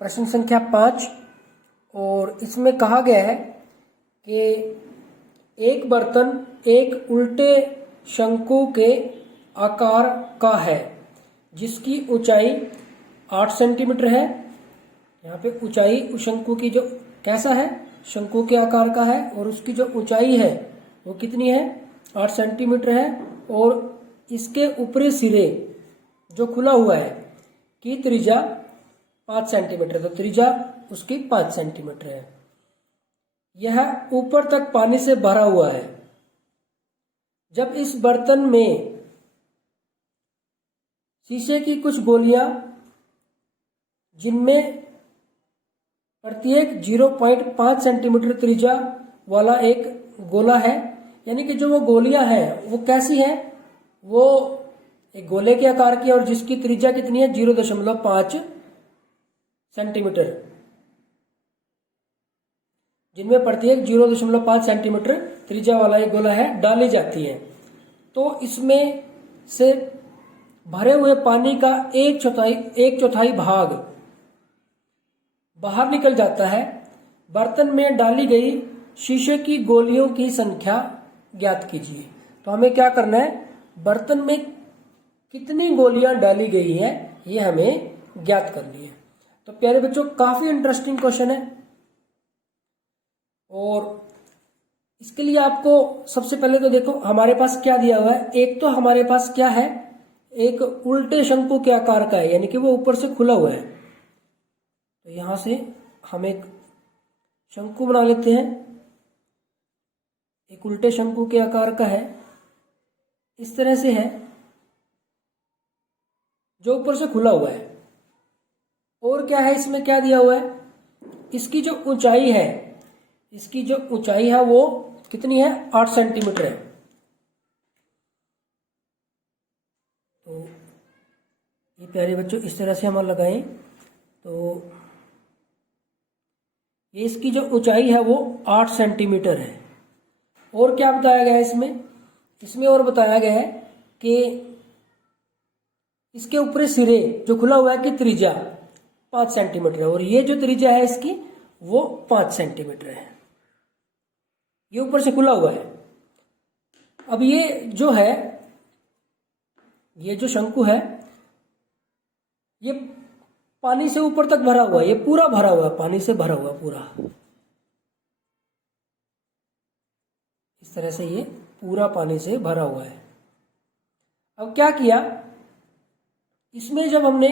प्रश्न संख्या 5। और इसमें कहा गया है कि एक बर्तन एक उल्टे शंकु के आकार का है जिसकी ऊंचाई 8 सेंटीमीटर है। यहाँ पे ऊंचाई उस शंकु की जो कैसा है, शंकु के आकार का है और उसकी जो ऊंचाई है वो कितनी है, 8 सेंटीमीटर है। और इसके ऊपरी सिरे जो खुला हुआ है की त्रिज्या 5 सेंटीमीटर, तो त्रिज्या उसकी 5 सेंटीमीटर है। यह ऊपर तक पानी से भरा हुआ है। जब इस बर्तन में शीशे की कुछ गोलियां जिनमें प्रत्येक 0.5 सेंटीमीटर त्रिज्या वाला एक गोला है, यानी कि जो वो गोलियां हैं वो कैसी है, वो एक गोले के आकार की है और जिसकी त्रिज्या कितनी है, 0.5 सेंटीमीटर, जिनमें प्रत्येक 0.5 सेंटीमीटर त्रिज्या वाला एक गोला है, डाली जाती है। तो इसमें से भरे हुए पानी का एक चौथाई भाग बाहर निकल जाता है। बर्तन में डाली गई शीशे की गोलियों की संख्या ज्ञात कीजिए। तो हमें क्या करना है, बर्तन में कितनी गोलियां डाली गई हैं ये हमें ज्ञात करनी है। तो प्यारे बच्चों, काफी इंटरेस्टिंग क्वेश्चन है। और इसके लिए आपको सबसे पहले तो देखो हमारे पास क्या दिया हुआ है। एक तो हमारे पास क्या है, एक उल्टे शंकु के आकार का है, यानी कि वो ऊपर से खुला हुआ है। तो यहां से हम एक शंकु बना लेते हैं, एक उल्टे शंकु के आकार का है, इस तरह से है, जो ऊपर से खुला हुआ है। और क्या है, इसमें क्या दिया हुआ है, इसकी जो ऊंचाई है, इसकी जो ऊंचाई है वो कितनी है, 8 सेंटीमीटर है। तो ये प्यारे बच्चों इस तरह से हम लगाएं तो ये इसकी जो ऊंचाई है वो 8 सेंटीमीटर है। और क्या बताया गया है इसमें और बताया गया है कि इसके ऊपरी सिरे जो खुला हुआ है कि त्रिज्या 5 सेंटीमीटर है और ये जो त्रिज्या है इसकी वो 5 सेंटीमीटर है। ये ऊपर से खुला हुआ है। अब ये जो है, ये जो शंकु है ये पानी से ऊपर तक भरा हुआ है, ये पूरा भरा हुआ है, पानी से भरा हुआ पूरा, इस तरह से ये पूरा पानी से भरा हुआ है। अब क्या किया, इसमें जब हमने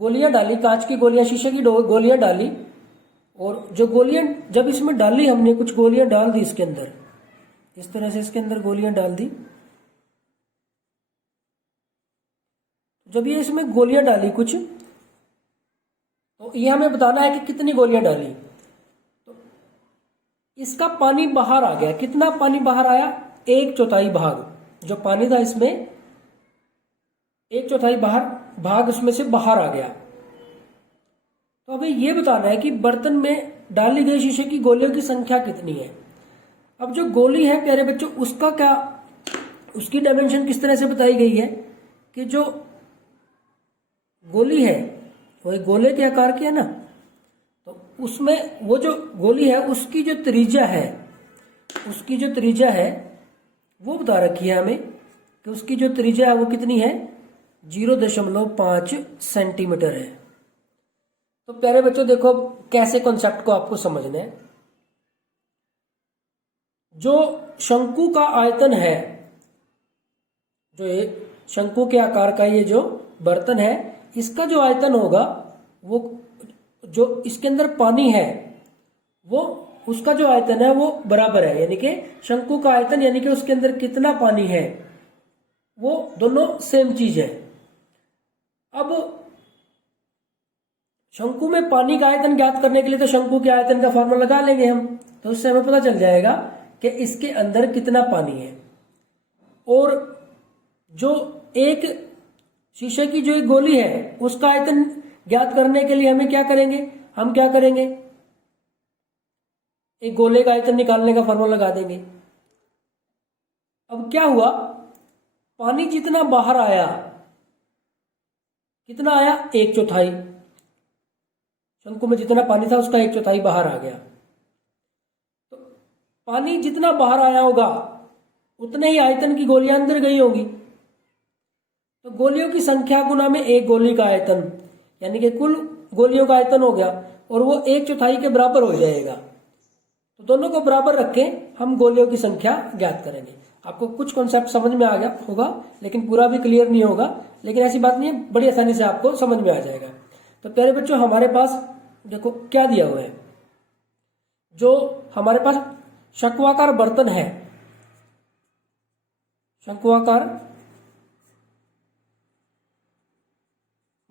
गोलियां डाली, कांच की गोलियां, शीशे की गोलियां डाली, और जो गोलियां जब इसमें डाली, हमने कुछ गोलियां डाल दी इसके अंदर, इस तरह से इसके अंदर गोलियां डाल दी। जब ये इसमें गोलियां डाली कुछ, तो ये हमें बताना है कि कितनी गोलियां डाली। तो इसका पानी बाहर आ गया। कितना पानी बाहर आया, 1/4 भाग। जो पानी था इसमें 1/4 भाग उसमें से बाहर आ गया। तो हमें ये बताना है कि बर्तन में डाली गई शीशे की गोलियों की संख्या कितनी है। अब जो गोली है प्यारे बच्चों, उसका क्या, उसकी डायमेंशन किस तरह से बताई गई है कि जो गोली है वो एक गोले के आकार की है ना, तो उसमें वो जो गोली है उसकी जो त्रिज्या है, उसकी जो त्रिज्या है वो बता रखी है हमें कि उसकी जो त्रिज्या है वो कितनी है, 0.5 सेंटीमीटर है। तो प्यारे बच्चों देखो कैसे कॉन्सेप्ट को आपको समझना है। जो शंकु का आयतन है, जो एक शंकु के आकार का ये जो बर्तन है, इसका जो आयतन होगा वो, जो इसके अंदर पानी है वो, उसका जो आयतन है वो बराबर है, यानी कि शंकु का आयतन यानी कि उसके अंदर कितना पानी है वो दोनों सेम चीज है। अब शंकु में पानी का आयतन ज्ञात करने के लिए तो शंकु के आयतन का फॉर्मूला लगा लेंगे हम, तो उससे हमें पता चल जाएगा कि इसके अंदर कितना पानी है। और जो एक शीशे की जो एक गोली है उसका आयतन ज्ञात करने के लिए हमें क्या करेंगे, हम क्या करेंगे, एक गोले का आयतन निकालने का फॉर्मूला लगा देंगे। अब क्या हुआ, पानी जितना बाहर आया, कितना आया, 1/4। शंकु में जितना पानी था उसका 1/4 बाहर आ गया। तो पानी जितना बाहर आया होगा उतने ही आयतन की गोलियां अंदर गई होंगी। तो गोलियों की संख्या गुना में एक गोली का आयतन, यानी कि कुल गोलियों का आयतन हो गया, और वो 1/4 के बराबर हो जाएगा। तो दोनों को बराबर रख के हम गोलियों की संख्या ज्ञात करेंगे। आपको कुछ कॉन्सेप्ट समझ में आ गया होगा, लेकिन पूरा भी क्लियर नहीं होगा, लेकिन ऐसी बात नहीं है, बड़ी आसानी से आपको समझ में आ जाएगा। तो प्यारे बच्चों, हमारे पास देखो क्या दिया हुआ है। जो हमारे पास शंक्वाकार बर्तन है, शंक्वाकार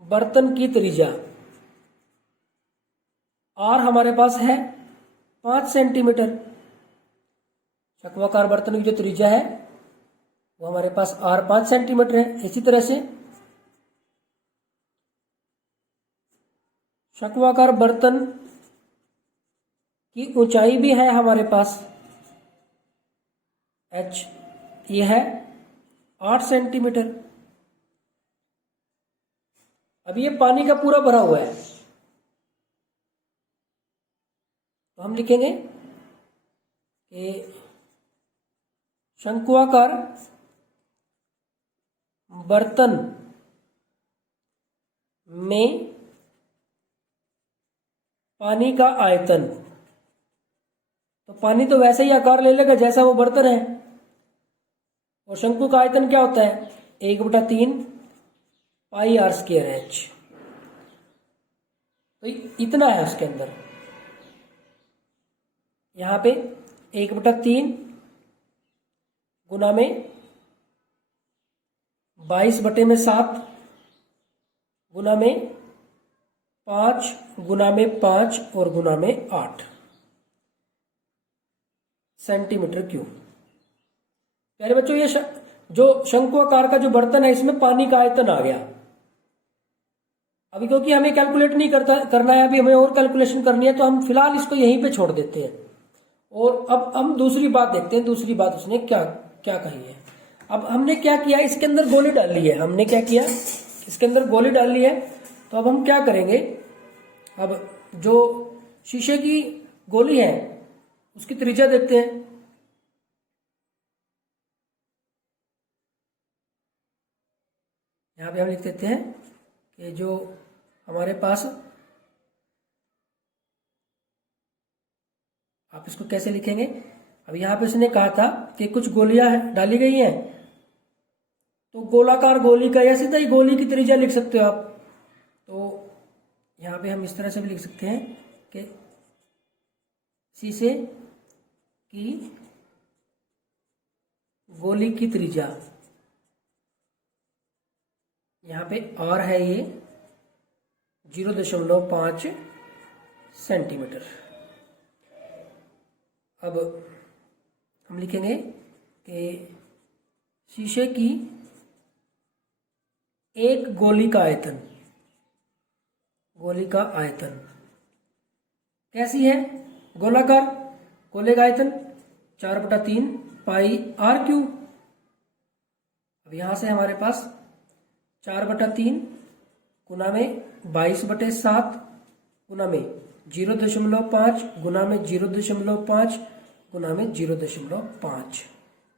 बर्तन की त्रिज्या आर हमारे पास है 5 सेंटीमीटर। शंक्वाकार बर्तन की जो त्रिज्या है वो हमारे पास आर 5 सेंटीमीटर है। इसी तरह से शंक्वाकार बर्तन की ऊंचाई भी है हमारे पास h, ये है 8 सेंटीमीटर। अब ये पानी का पूरा भरा हुआ है, तो हम लिखेंगे कि शंक्वाकार बर्तन में पानी का आयतन, तो पानी तो वैसे ही आकार ले लेगा जैसा वो बर्तन है, और शंकु का आयतन क्या होता है 1/3 पाई आर स्क्वायर एच। तो इतना है उसके अंदर, यहां पे 1/3 गुना में 22/7 गुना में 5 गुना में 5 और गुना में 8 सेंटीमीटर क्यूब। प्यारे बच्चों, ये जो शंक्वाकार का जो बर्तन है इसमें पानी का आयतन आ गया। अभी क्योंकि हमें कैलकुलेट नहीं करना है, अभी हमें और कैलकुलेशन करनी है, तो हम फिलहाल इसको यहीं पे छोड़ देते हैं। और अब हम दूसरी बात देखते हैं, दूसरी बात उसने क्या क्या कही है। अब हमने क्या किया, इसके अंदर गोली डाली है, हमने क्या किया, इसके अंदर गोली डाली है। तो अब हम क्या करेंगे, अब जो शीशे की गोली है उसकी त्रिज्या देखते हैं। यहां पे हम लिख देते हैं कि जो हमारे पास, आप इसको कैसे लिखेंगे, अब यहां पे उसने कहा था कि कुछ गोलियां डाली गई हैं, तो गोलाकार गोली का या सीधा ही गोली की त्रिज्या लिख सकते हो आप। तो यहां पे हम इस तरह से भी लिख सकते हैं कि शीशे की गोली की त्रिज्या, यहां पे आर है ये 0.5 सेंटीमीटर। अब हम लिखेंगे कि शीशे की एक गोली का आयतन, गोली का आयतन कैसी है, गोलाकार, गोले का आयतन 4/3 पाई आर क्यूब। अब यहां से हमारे पास 4/3 गुना में 22/7 गुना में 0.5 गुना में 0.5 गुना में 0.5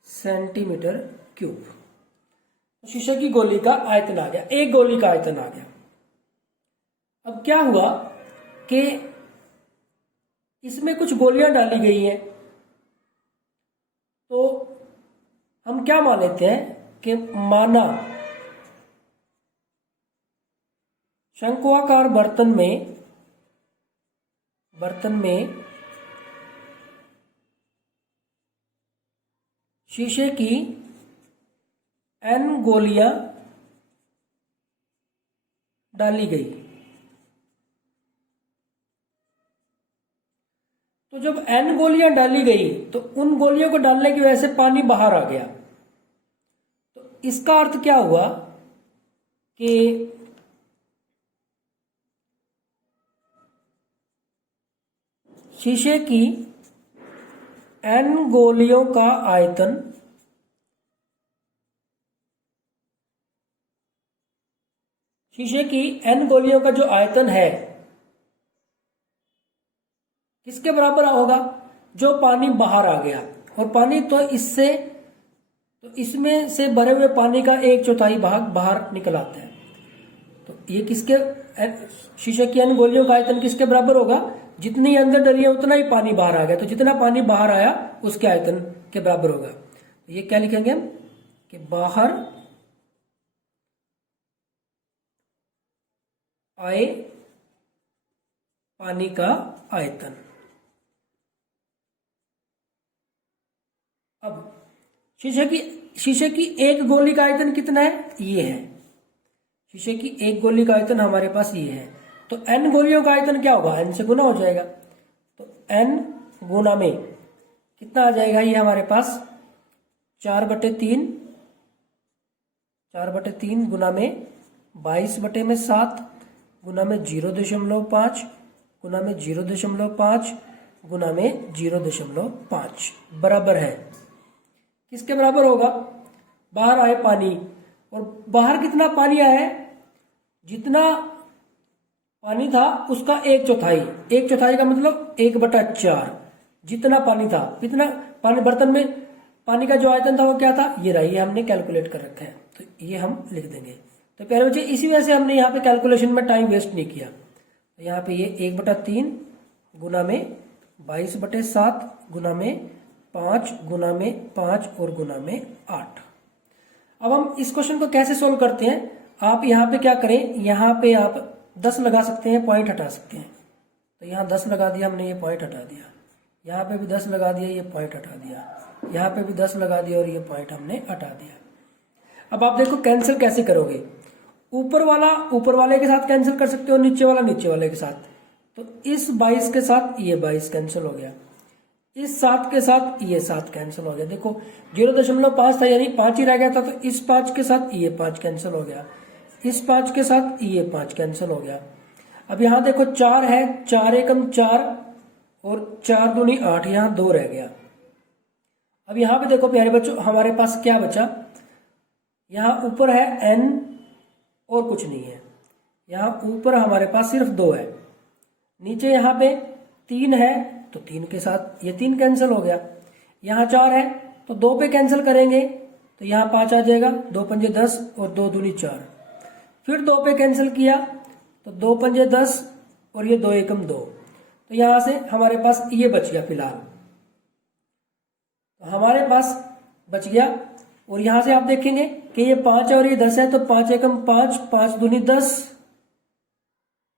सेंटीमीटर क्यूब। शीशे की गोली का आयतन आ गया, एक गोली का आयतन आ गया। अब क्या हुआ कि इसमें कुछ गोलियां डाली गई हैं, तो हम क्या मान लेते हैं कि माना शंक्वाकार बर्तन में शीशे की n गोलियां डाली गई। तो जब n गोलियां डाली गई तो उन गोलियों को डालने की वजह से पानी बाहर आ गया। तो इसका अर्थ क्या हुआ कि शीशे की n गोलियों का आयतन शीशे की n गोलियों का जो आयतन है किसके बराबर होगा? जो पानी बाहर आ गया, और पानी तो इसमें से भरे हुए पानी का 1/4 भाग बाहर निकल आता है। तो ये किसके, शीशे की n गोलियों का आयतन किसके बराबर होगा? जितनी अंदर डली है उतना ही पानी बाहर आ गया, तो जितना पानी बाहर आया उसके आयतन के बराबर होगा। तो ये क्या लिखेंगे हम कि बाहर आए पानी का आयतन। अब शीशे की एक गोली का आयतन कितना है? ये है। शीशे की एक गोली का आयतन हमारे पास ये है। तो n गोलियों का आयतन क्या होगा? n से गुना हो जाएगा। तो n गुना में कितना आ जाएगा? ये हमारे पास 4/3, 4/3 गुना में 22/7 गुना में 0.5 गुना में 0.5 गुना में 0.5 बराबर है किसके बराबर होगा? बाहर आए पानी। और बाहर कितना पानी आया है? जितना पानी था उसका 1/4। 1/4 का मतलब 1/4 जितना पानी था। कितना पानी बर्तन में, पानी का जो आयतन था वो क्या था? ये रहा, ये हमने कैलकुलेट कर रखा है, तो ये हम लिख देंगे। तो प्यारे बच्चे, इसी वजह से हमने यहाँ पे कैलकुलेशन में टाइम वेस्ट नहीं किया। तो यहाँ पे ये 1/3 गुना में 22/7 गुना में 5 गुना में 5 और गुना में 8। अब हम इस क्वेश्चन को कैसे सोल्व करते हैं? आप यहाँ पे क्या करें, यहाँ पे आप 10 लगा सकते हैं, पॉइंट हटा सकते हैं। तो यहाँ 10 लगा दिया हमने, ये पॉइंट हटा दिया। यहाँ पे भी 10 लगा दिया, ये पॉइंट हटा दिया। यहाँ पे भी 10 लगा दिया और ये पॉइंट हमने हटा दिया। अब आप देखो कैंसिल कैसे करोगे। ऊपर वाला ऊपर वाले के साथ कैंसिल कर सकते हो, नीचे वाला नीचे वाले के साथ। तो इस 22 के साथ ये 22 कैंसिल हो गया, इस 7 के साथ ये 7 कैंसिल हो गया। देखो 0.5 था, यानी 5 ही रह गया था, तो इस 5 के साथ ये 5 कैंसिल हो गया, इस 5 के साथ ये 5 कैंसिल हो गया। अब यहाँ देखो 4 है, 4 एकम 4 और 4 दूनी 8, यहाँ 2 रह गया। अब यहाँ पे देखो प्यारे बच्चों, हमारे पास क्या बचा? यहाँ ऊपर है n और कुछ नहीं है। यहाँ ऊपर हमारे पास सिर्फ 2 है, नीचे यहाँ पे 3 है, तो 3 के साथ ये 3 कैंसिल हो गया। यहाँ 4 है तो 2 पे कैंसिल करेंगे, तो यहाँ 5 आ जाएगा, 2 पंजे 10 और 2 दूनी 4। फिर 2 पे कैंसिल किया तो 2 पंजे 10 और ये 2 एकम 2। तो यहाँ से हमारे पास ये बच गया फिलहाल, तो हमारे पास बच गया। और यहाँ से आप देखेंगे कि ये 5 है और ये 10 है, तो 5 एकम 5, 5 दूनी 10,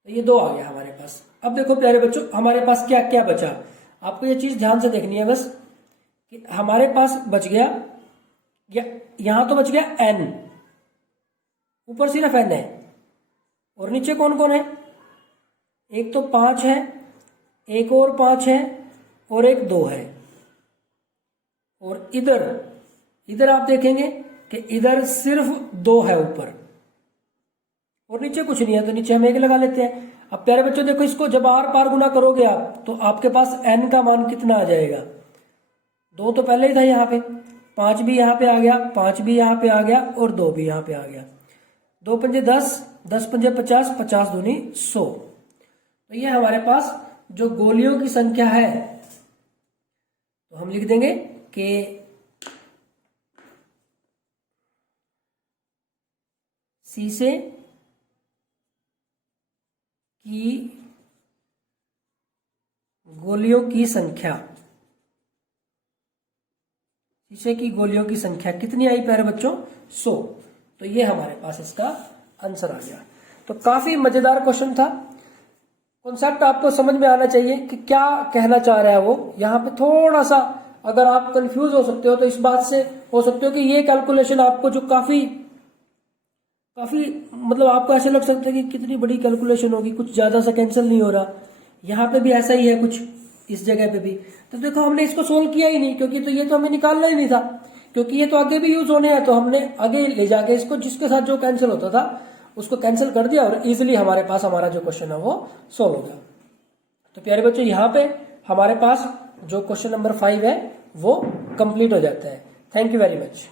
तो ये 2 आ गया हमारे पास। अब देखो प्यारे बच्चों, हमारे पास क्या क्या बचा, आपको ये चीज ध्यान से देखनी है बस, कि हमारे पास बच गया, यहां तो बच गया n, ऊपर सिर्फ n है, और नीचे कौन कौन है? एक तो 5 है, एक और 5 है, और एक 2 है। और इधर आप देखेंगे कि इधर सिर्फ 2 है ऊपर, और नीचे कुछ नहीं है, तो नीचे हम 1 लगा लेते हैं। अब प्यारे बच्चों देखो, इसको जब आर पार गुना करोगे आप, तो आपके पास n का मान कितना आ जाएगा? 2 तो पहले ही था यहाँ पे, 5 भी यहाँ पे आ गया, 5 भी यहाँ पे आ गया, और 2 भी यहाँ पे आ गया। 2 पंजे 10, 10 पंजे 50, 50 दूनी 100। तो ये हमारे पास जो गोलियों की संख्या है, तो हम लिख देंगे कि शीशे की गोलियों की संख्या, शीशे की गोलियों की संख्या कितनी आई प्यारे बच्चों? 100। तो ये हमारे पास इसका आंसर आ गया। तो काफी मजेदार क्वेश्चन था। कॉन्सेप्ट आपको समझ में आना चाहिए कि क्या कहना चाह रहा है वो। यहाँ पे थोड़ा सा अगर आप कंफ्यूज हो सकते हो तो इस बात से हो सकते हो कि ये कैलकुलेशन आपको जो काफी मतलब आपको ऐसे लग सकता है कि कितनी बड़ी कैलकुलेशन होगी, कुछ ज्यादा सा कैंसिल नहीं हो रहा। यहाँ पे भी ऐसा ही है कुछ, इस जगह पे भी। तो देखो हमने इसको सोल्व किया ही नहीं, क्योंकि तो ये तो हमें निकालना ही नहीं था, क्योंकि ये तो आगे भी यूज होने हैं। तो हमने आगे ले जाके इसको जिसके साथ जो कैंसिल होता था उसको कैंसिल कर दिया, और इजिली हमारे पास हमारा जो क्वेश्चन है वो सोल्व हो गया। तो प्यारे बच्चों, यहाँ पे हमारे पास जो क्वेश्चन नंबर 5 है वो कंप्लीट हो जाता है। Thank you very much.